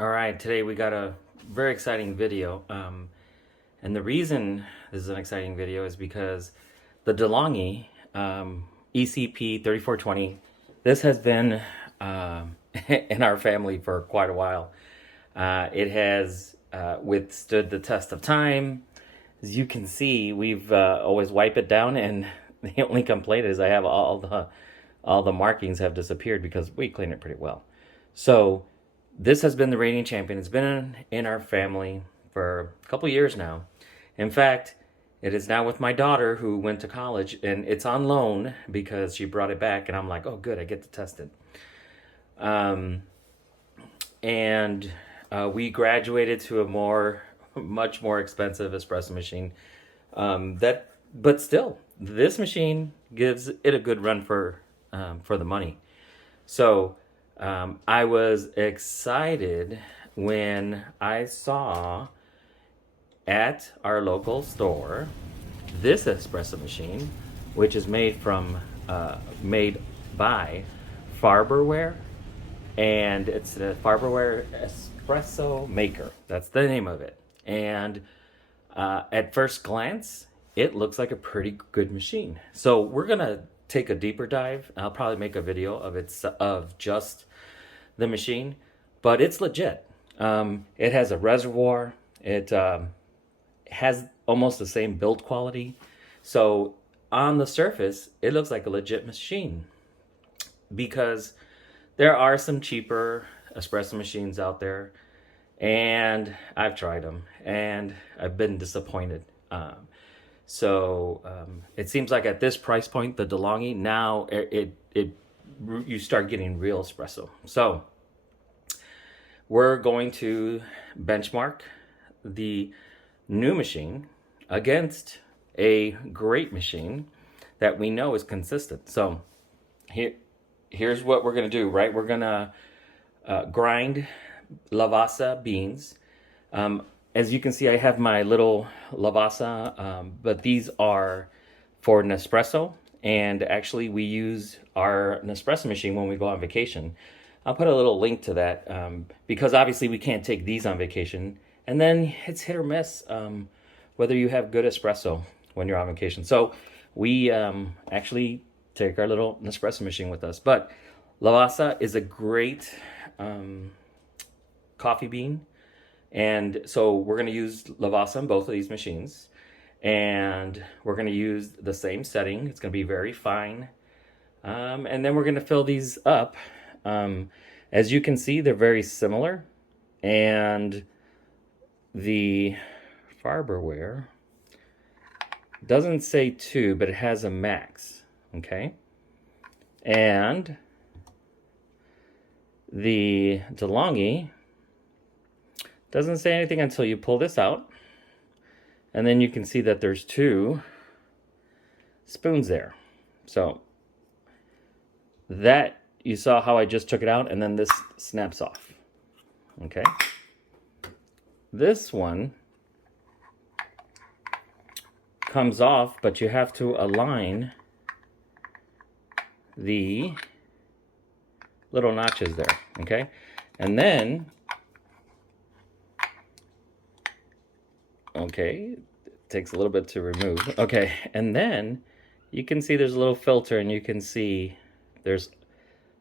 All right, today we got a very exciting video. And the reason this is an exciting video is because the Delonghi ECP 3420, this has been in our family for quite a while. It has withstood the test of time. As you can see, we've always wiped it down, and the only complaint is I have all the markings have disappeared because we clean it pretty well. So this has been the reigning champion. It's been in our family for a couple years now. In fact, it is now with my daughter who went to college, and it's on loan because she brought it back, and I'm like, oh, good, I get to test it. We graduated to a much more expensive espresso machine. But still, this machine gives it a good run for the money. So I was excited when I saw at our local store this espresso machine, which is made by Farberware, and it's the Farberware Espresso maker. That's the name of it. And at first glance, it looks like a pretty good machine. So we're gonna take a deeper dive. I'll probably make a video of just the machine, but it's legit. It has a reservoir. It has almost the same build quality. So on the surface, it looks like a legit machine, because there are some cheaper espresso machines out there, and I've tried them and I've been disappointed. It seems like at this price point, the Delonghi, now you start getting real espresso. So we're going to benchmark the new machine against a great machine that we know is consistent. So here's what we're going to do, right? We're going to grind Lavazza beans. As you can see, I have my little Lavazza, but these are for Nespresso, and actually we use our Nespresso machine when we go on vacation. I'll put a little link to that, because obviously we can't take these on vacation, and then it's hit or miss whether you have good espresso when you're on vacation. So we actually take our little Nespresso machine with us. But Lavazza is a great coffee bean, and so we're going to use Lavazza on both of these machines, and we're going to use the same setting. It's going to be very fine, and then we're going to fill these up. As you can see, they're very similar, and the Farberware doesn't say 2, but it has a max, okay? And the Delonghi doesn't say anything until you pull this out, and then you can see that there's 2 spoons there. So that, you saw how I just took it out, and then this snaps off, okay? This one comes off, but you have to align the little notches there, okay? And then, okay, it takes a little bit to remove. Okay, and then you can see there's a little filter, and you can see there's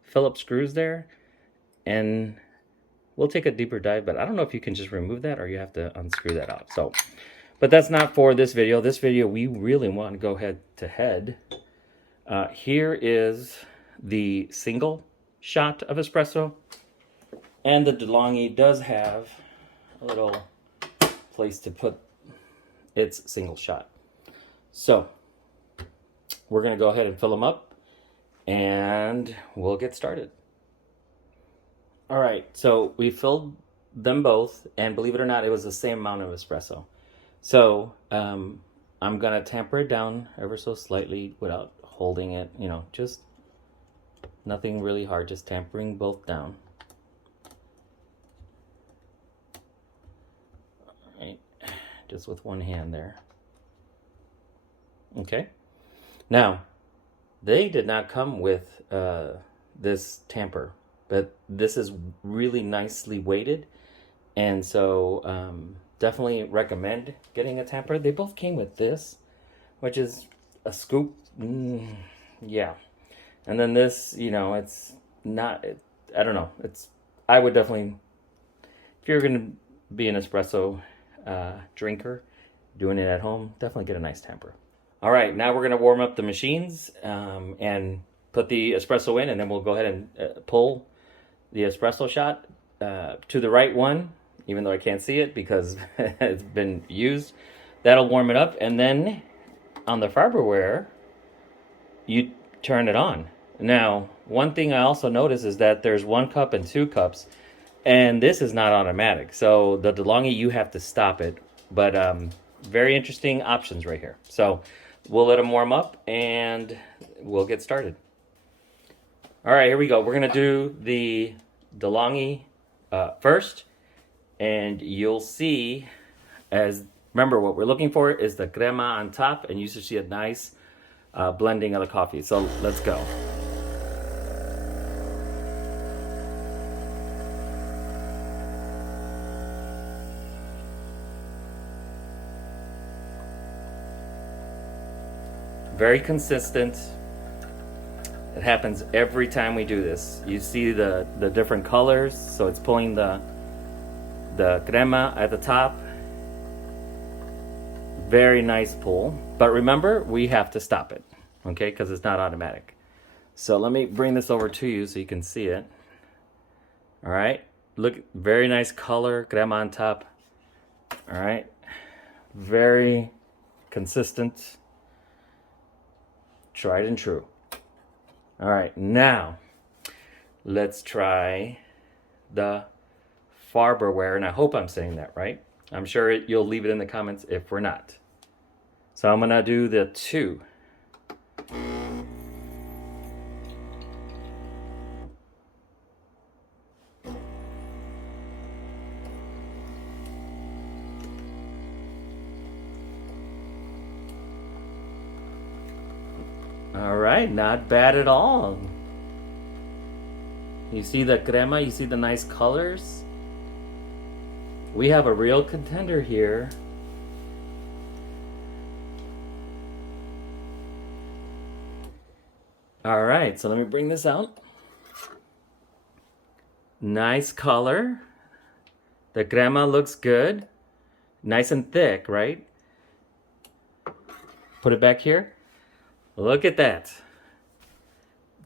Phillips screws there, and we'll take a deeper dive, but I don't know if you can just remove that or you have to unscrew that off. So, but that's not for this video. This video, we really want to go head to head. Here is the single shot of espresso, and the Delonghi does have a little place to put its single shot. So we're going to go ahead and fill them up, and we'll get started. All right, so we filled them both, and believe it or not, it was the same amount of espresso. So I'm gonna tamper it down ever so slightly without holding it, just nothing really hard, just tampering both down. All right, just with one hand there. Okay, now they did not come with this tamper, but this is really nicely weighted, And so definitely recommend getting a tamper. They both came with this, which is a scoop. Yeah. And then this, it's not, I don't know. I would definitely, if you're going to be an espresso drinker, doing it at home, definitely get a nice tamper. All right, now we're going to warm up the machines and put the espresso in, and then we'll go ahead and pull the espresso shot to the right one, even though I can't see it because it's been used. That'll warm it up, and then on the Farberware, you turn it on. Now, one thing I also noticed is that there's 1 cup and 2 cups, and this is not automatic. So the Delonghi, you have to stop it. But very interesting options right here. So we'll let them warm up, and we'll get started. All right, here we go. We're going to do the Delonghi first, and you'll see, remember what we're looking for is the crema on top, and you should see a nice blending of the coffee. So let's go. Very consistent. It happens every time we do this. You see the different colors, so it's pulling the crema at the top. Very nice pull. But remember, we have to stop it, okay, because it's not automatic. So let me bring this over to you so you can see it. All right, look, very nice color, crema on top. All right, very consistent, tried and true. All right, now let's try the Farberware, and I hope I'm saying that right. I'm sure you'll leave it in the comments if we're not. So I'm gonna do the 2. All right, not bad at all. You see the crema, you see the nice colors? We have a real contender here. All right, so let me bring this out. Nice color. The crema looks good. Nice and thick, right? Put it back here. Look at that.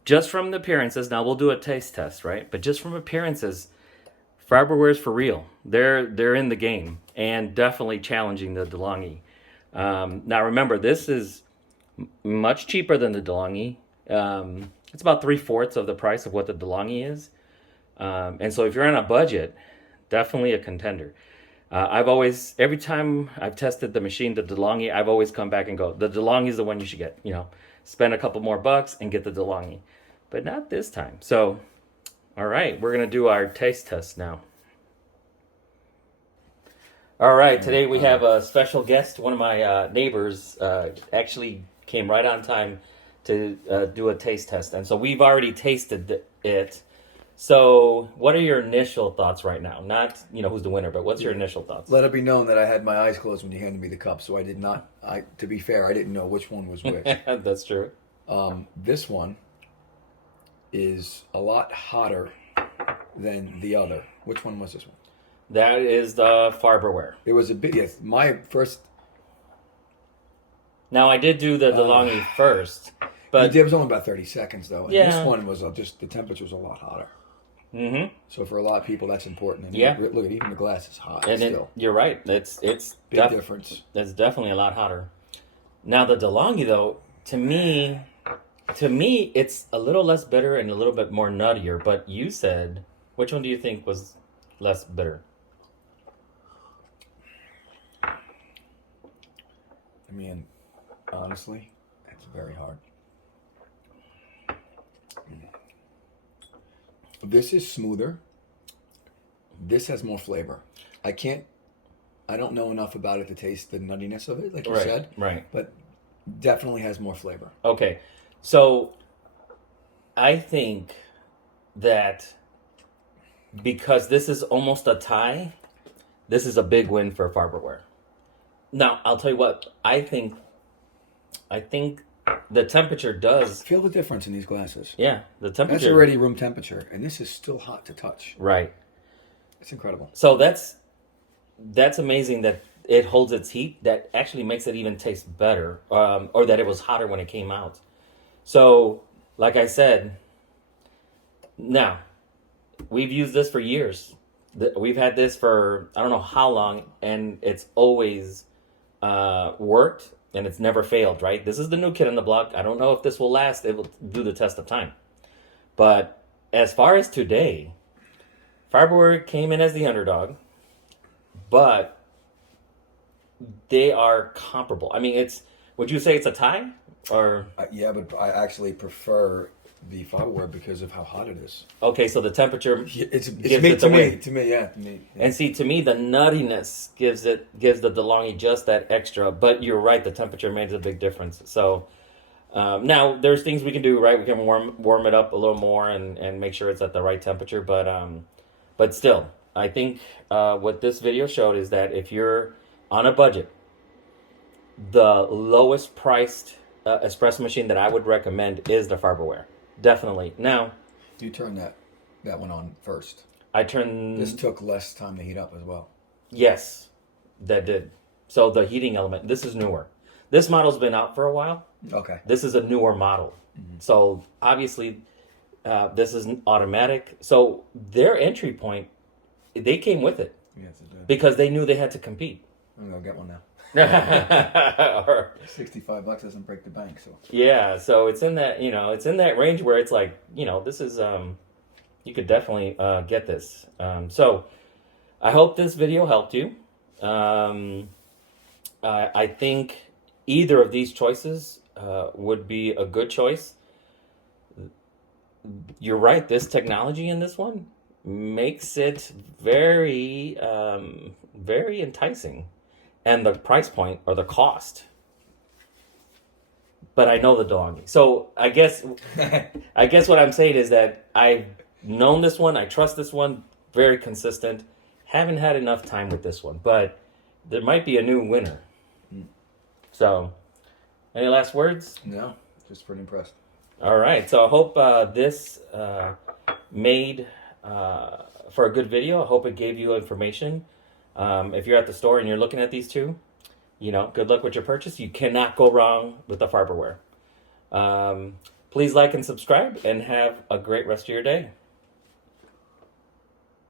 Just from the appearances, now we'll do a taste test, right? But just from appearances, Farberware's for real. They're in the game and definitely challenging the Delonghi. Now remember, this is much cheaper than the Delonghi. It's about 3/4 of the price of what the Delonghi is. And so if you're on a budget, definitely a contender. Every time I've tested the machine, the Delonghi, I've always come back and go, the Delonghi is the one you should get. Spend a couple more bucks and get the Delonghi. But not this time. So, all right, we're going to do our taste test now. All right, today we have a special guest. One of my neighbors actually came right on time to do a taste test. And so we've already tasted it. So what are your initial thoughts right now? Not, who's the winner, but what's your initial thoughts? Let it be known that I had my eyes closed when you handed me the cup, so I did not, to be fair, I didn't know which one was which. That's true. This one is a lot hotter than the other. Which one was this one? That is the Farberware. It was a bit, yes, my first... Now, I did do the Delonghi first, but... It was only about 30 seconds, though. And yeah. This one was just, the temperature was a lot hotter. Mm-hmm. So for a lot of people, that's important. And yeah. Look, even the glass is hot and still. You're right. It's big difference. It's definitely a lot hotter. Now, the Delonghi, though, to me, it's a little less bitter and a little bit more nuttier. But you said, which one do you think was less bitter? I mean, honestly, it's very hard. This is smoother. This has more flavor. I don't know enough about it to taste the nuttiness of it, like you said. Right. But definitely has more flavor. Okay. So I think that because this is almost a tie, this is a big win for Farberware. Now, I'll tell you what, I think the temperature does. Feel the difference in these glasses. Yeah, the temperature. That's already room temperature, and this is still hot to touch. Right. It's incredible. So that's amazing that it holds its heat. That actually makes it even taste better, or that it was hotter when it came out. So, like I said, now we've used this for years. We've had this for I don't know how long, and it's always worked, and it's never failed, right? This is the new kid on the block. I don't know if this will last. It will do the test of time. But as far as today, Farberware came in as the underdog, but they are comparable. I mean, would you say it's a tie? Or Yeah, but I actually prefer the Farberware because of how hot it is. Okay, so the temperature It's gives me, it the win. to me, yeah. And see, to me, the nuttiness gives the Delonghi just that extra. But you're right, the temperature makes a big difference. So now there's things we can do, right? We can warm it up a little more and make sure it's at the right temperature. But still, I think what this video showed is that if you're on a budget, the lowest priced espresso machine that I would recommend is the Farberware. Definitely. Now, You turn that one on first. I turn. This took less time to heat up as well. Yes, that did. So the heating element, this is newer. This model's been out for a while. Okay. This is a newer model. So obviously, this is automatic. So their entry point, they came with it Yes, it did. because they knew they had to compete. I'm gonna get one now. Or- $65 doesn't break the bank, so. yeah, so it's in that it's in that range where it's like this is you could definitely get this. So I hope this video helped you. I think either of these choices would be a good choice. You're right. This technology in this one makes it very, very enticing, and the price point or the cost. But I know the Delonghi, so I guess what I'm saying is that I've known this one. I trust this one. Very consistent. Haven't had enough time with this one, but there might be a new winner. So, any last words? No, just pretty impressed. All right. So I hope this made for a good video. I hope it gave you information. If you're at the store and you're looking at these two, good luck with your purchase. You cannot go wrong with the Farberware. Please like and subscribe, and have a great rest of your day.